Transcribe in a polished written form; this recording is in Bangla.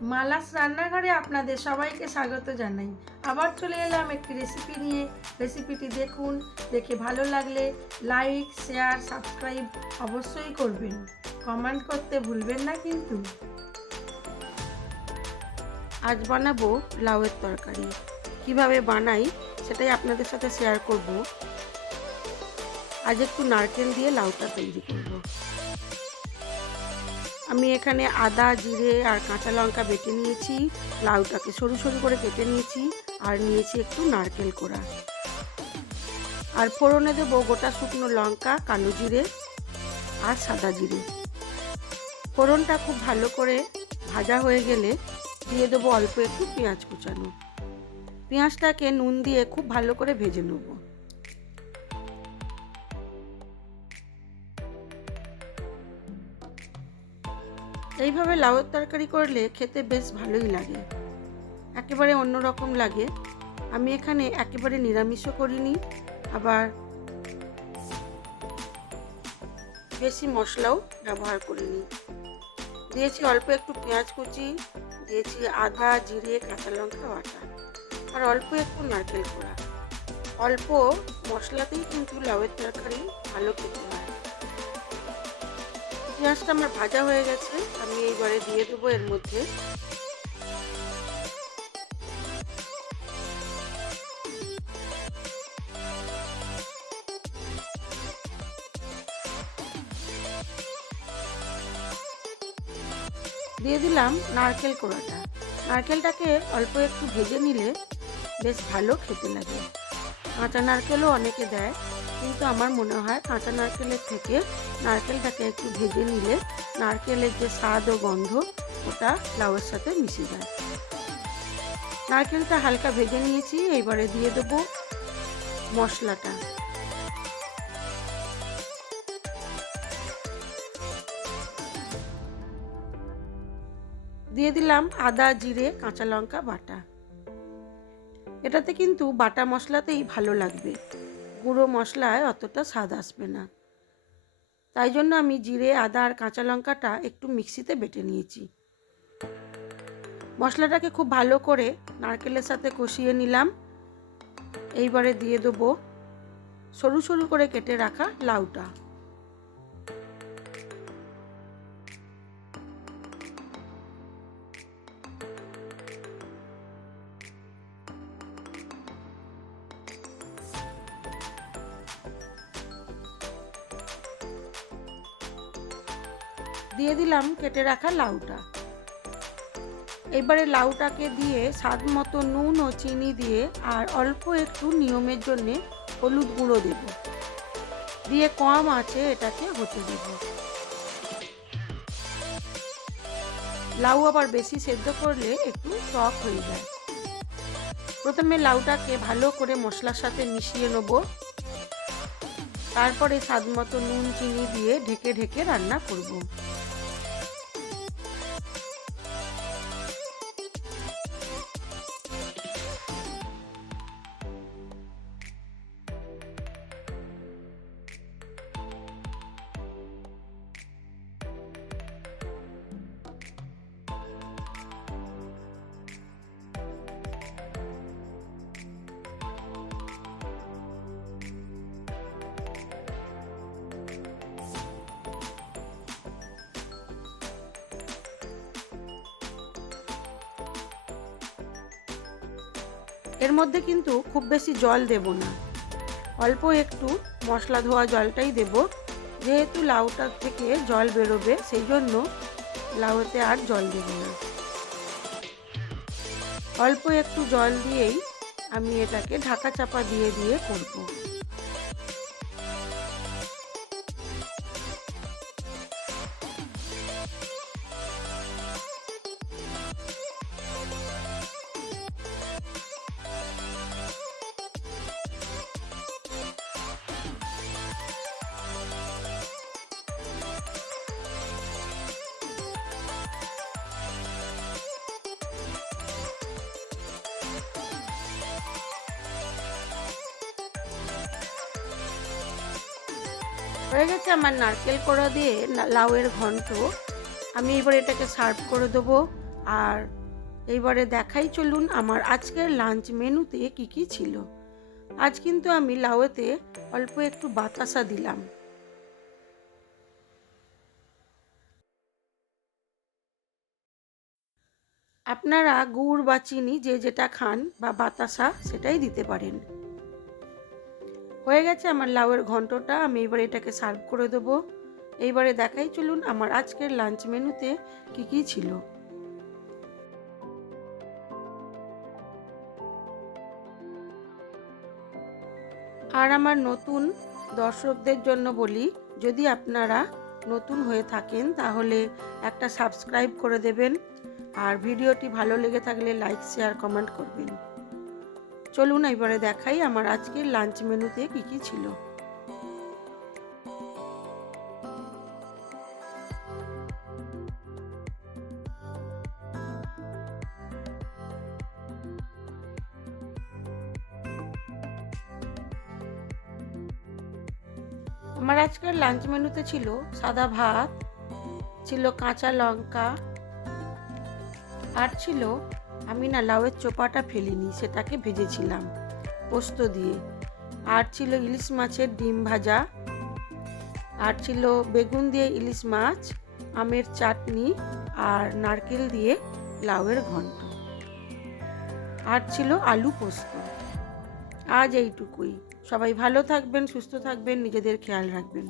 মালাস রান্নাঘরে আপনাদের সবাইকে স্বাগত জানাই। আবার চলে এলাম একটি রেসিপি নিয়ে। রেসিপিটি দেখুন, দেখে ভালো লাগলে লাইক, শেয়ার, সাবস্ক্রাইব অবশ্যই করবেন। কমেন্ট করতে ভুলবেন না কিন্তু। আজ বানাবো লাউয়ের তরকারি। কিভাবে বানাই সেটাই আপনাদের সাথে শেয়ার করব। আজ একটু নারকেল দিয়ে লাউটা তৈরি করব। আমি এখানে আদা, জিরে আর কাঁচা লঙ্কা বেটে নিয়েছি, লাউটাকে সরু সরু করে কেটে নিয়েছি, আর নিয়েছি একটু নারকেল কোড়া। আর ফোড়নে দেবো গোটা শুকনো লঙ্কা, কালো জিরে আর সাদা জিরে। ফোড়নটা খুব ভালো করে ভাজা হয়ে গেলে দিয়ে দেবো অল্প একটু পেঁয়াজ কুচানো। পেঁয়াজটাকে নুন দিয়ে খুব ভালো করে ভেজে নেব। এইভাবে লাউয়ের তরকারি করলে খেতে বেশ ভালোই লাগে, একেবারে অন্যরকম লাগে। আমি এখানে একেবারে নিরামিষও করিনি, আবার বেশি মশলাও ব্যবহার করিনি। দিয়েছি অল্প একটু পেঁয়াজ কুচি, দিয়েছি আদা, জিরে, কাঁচা লঙ্কা বাটা, আর অল্প একটু নারকেল কোড়া। অল্প মশলাতেই কিন্তু লাউয়ের তরকারি ভালো খেতে হয়। পেঁয়াজটা আমার ভাজা হয়ে গেছে, আমি এইবারে দিয়ে দেবো এর মধ্যে দিয়ে দিলাম নারকেল কোড়াটা। নারকেলটাকে অল্প একটু ভেজে নিলে বেশ ভালো খেতে লাগে। কাঁচা নারকেলও অনেকে দেয়, কিন্তু আমার মনে হয় কাঁচা নারকেলের থেকে নারকেলটাকে একটু ভেজে নিলে নারকেলের যে স্বাদ ও গন্ধ ওটা লাউয়ের সাথে মিশে যায়। নারকেলটা হালকা ভেজে নিয়েছি, এইবারে দিয়ে দেবো মশলাটা। দিয়ে দিলাম আদা, জিরে, কাঁচা লঙ্কা বাটা। এটাতে কিন্তু বাটা মশলাতেই ভালো লাগবে, গুঁড়ো মশলায় অতটা স্বাদ আসবে না। তাই জন্য আমি জিরে, আদা আর কাঁচা লঙ্কাটা একটু মিক্সিতে বেটে নিয়েছি। মশলাটাকে খুব ভালো করে নারকেলের সাথে কষিয়ে নিলাম। এইবারে দিয়ে দেবো সরু সরু করে কেটে রাখা লাউটা। দিয়ে দিলাম কেটে রাখা লাউটা। এবারে লাউটাকে দিয়ে স্বাদ মতো নুন ও চিনি দিয়ে আর অল্প একটু নিয়মের জন্যে হলুদ গুঁড়ো দেব, দিয়ে কম আঁচে এটাকে হতে দেব। লাউ আবার বেশি সেদ্ধ করলে একটু টক হয়ে যায়। প্রথমে লাউটাকে ভালো করে মশলার সাথে মিশিয়ে নেব, তারপরে স্বাদ মতো নুন চিনি দিয়ে ঢেকে ঢেকে রান্না করব। এর মধ্যে কিন্তু খুব বেশি জল দেব না, অল্প একটু মশলা ধোয়া জলটাই দেব। যেহেতু লাউটার থেকে জল বেরোবে, সেই জন্য লাউতে আর জল দেব না। অল্প একটু জল দিয়েই আমি এটাকে ঢাকা চাপা দিয়ে দিয়ে করব। হয়ে গেছে আমার নারকেল কোড়া দিয়ে লাউয়ের ঘন্ট। আমি এবার এটাকে সার্ভ করে দেবো। আর এইবারে দেখাই চলুন আমার আজকের লাঞ্চ মেনুতে কি ছিল। আজ কিন্তু আমি লাউতে অল্প একটু বাতাসা দিলাম। আপনারা গুড় বা চিনি যে যেটা খান বা বাতাসা সেটাই দিতে পারেন। হয়ে গেছে আমার লাউয়ের ঘন্টটা, আমি এবারে এটাকে সার্ভ করে দেবো। এইবারে দেখাই চলুন আমার আজকের লাঞ্চ মেনুতে কি ছিল। আর আমার নতুন দর্শকদের জন্য বলি, যদি আপনারা নতুন হয়ে থাকেন তাহলে একটা সাবস্ক্রাইব করে দেবেন, আর ভিডিওটি ভালো লেগে থাকলে লাইক শেয়ার কমেন্ট করবেন। চলুন এবারে দেখাই আমার আজকের লাঞ্চ মেনুতে কি ছিল। আমার আজকের লাঞ্চ মেনুতে ছিল সাদা ভাত, ছিল কাঁচা লঙ্কা, আর ছিল আমি না লাউয়ের চোপাটা ফেলিনি, সেটাকে ভেজেছিলাম পোস্ত দিয়ে, আর ছিল ইলিশ মাছের ডিম ভাজা, আর ছিল বেগুন দিয়ে ইলিশ মাছ, আমের চাটনি, আর নারকেল দিয়ে লাউয়ের ঘন্ট, আর ছিল আলু পোস্ত। আজ এইটুকুই। সবাই ভালো থাকবেন, সুস্থ থাকবেন, নিজেদের খেয়াল রাখবেন।